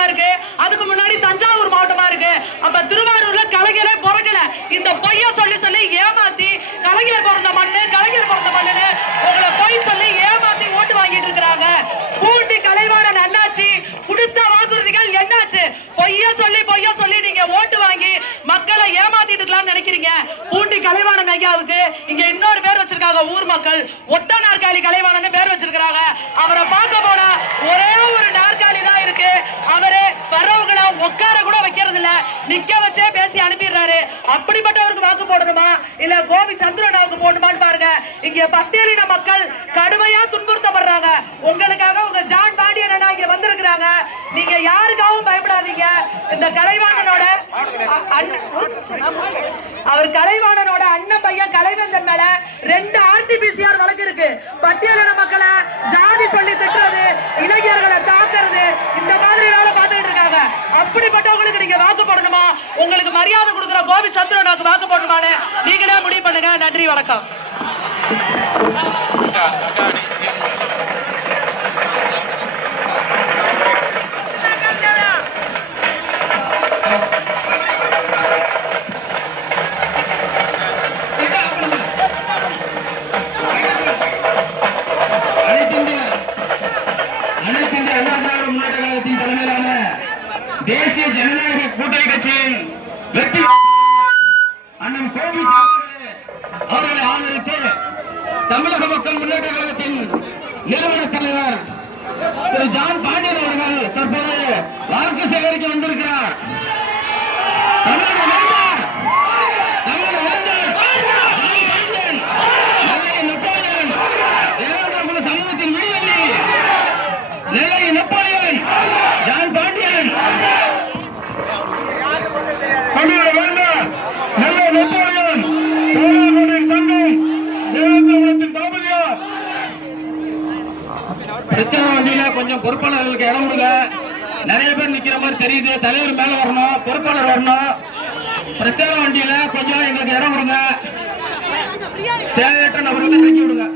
மாவட்டமா இருக்கு, அதுக்கு முன்னாடி தஞ்சாவூர் மாவட்டமா இருக்கு. அப்ப திருவாரூர்ல கலைஞரே பிறக்கல. இந்த பொய்ய சொல்லி சொல்லி ஏமாத்தி கலைஞர் பிறந்த மண்ணு உங்களை பொய் சொல்லி ஏமாத்தி ஓட்டு வாங்கிட்டு இருக்கிறாங்க. பூண்டி கலைவாணன் அண்ணாச்சி கொடுத்த வாக்குறுதிகள் என்னாச்சு? பொய்ய சொல்லி நீங்க ஓட்டு வாங்கி மக்களை ஏமாத்திட்டு இருக்கலாம்னு நினைக்கிறீங்க. பூண்டி கலைவாணன் ஐயாவுக்கு இங்க இன்னொரு பேர் வச்சிருக்காங்க. ஊர் மக்கள் ஒட்ட நாற்காலி கலைவாணன் பேர் வச்சிருக்காங்க. அவரை பார்க்க போனா ஒரே ஒரு நாற்காலி தான் இருக்கு. அவரு வரவங்களை உட்கார கூட வைக்கிறது இல்ல, நிக்க வச்சே பேசி அனுப்பிடுறாரு. அப்படிப்பட்டவருக்கு வாக்கு போடணுமா இல்ல கோவி சந்திரனாவுக்கு போடணுமான்னு பாருங்க. இங்க பட்டியலின மக்கள் கடுமையா துன்புறுத்தப்படுறாங்க. உங்களுக்காக உங்க ஜான் பாண்டியன் அண்ணா இங்க வந்திருக்கிறாங்க. நீங்க யாருக்காகவும் பயப்படாதீங்க. இந்த கலைவாணனோட அண்ணன் பையன் கலைவேந்தன் மேல 2 RTPCR வழக்கு இருக்கு. பட்டியலின மக்களை ஜாதி சொல்லி திட்டுறது, இளைஞர்களை தாக்குறது, இந்த மாதிரி வேலை பார்த்துட்டு இருக்காங்க. அப்படிப்பட்டவங்களுக்கு நீங்க வாக்கு போடணுமா, உங்களுக்கு மரியாதை கொடுக்கிற கோவி சந்திரனுக்கு வாக்கு போடணுமான்னு நீங்களே முடிவு பண்ணுங்க. நன்றி, வணக்கம். தலைமையிலான தேசிய ஜனநாயக கூட்டணி கட்சியின் வெற்றி அண்ணன் கோவி அவர்களை ஆதரித்து தமிழக மக்கள் முன்னேற்ற கழகத்தின் நிறுவன தலைவர் திரு ஜான் பாண்டியன் அவர்கள் தற்போது வாக்கு சேகரிக்க வந்திருக்கிறார். சமூகத்தின் விடுதலை நெல்லை நெப்போலியன் ஜான் பாண்டியன் தமிழக வேண்டாம் நெல்லை நெப்போலியன் தங்கம் தேவேந்திரகுலத்தின் தளபதியார். பிரச்சார வண்டியில கொஞ்சம் பொறுப்பாளர்களுக்கு இடம் கொடுங்க. நிறைய பேர் நிக்கிற மாதிரி தெரியுது. தலைவர் மேல வரணும், பொறுப்பாளர் வரணும். பிரச்சார வண்டியில கொஞ்சம் எங்களுக்கு இடம் கொடுங்க. தேவையற்ற நபர்களுக்கு இறக்கி விடுங்க.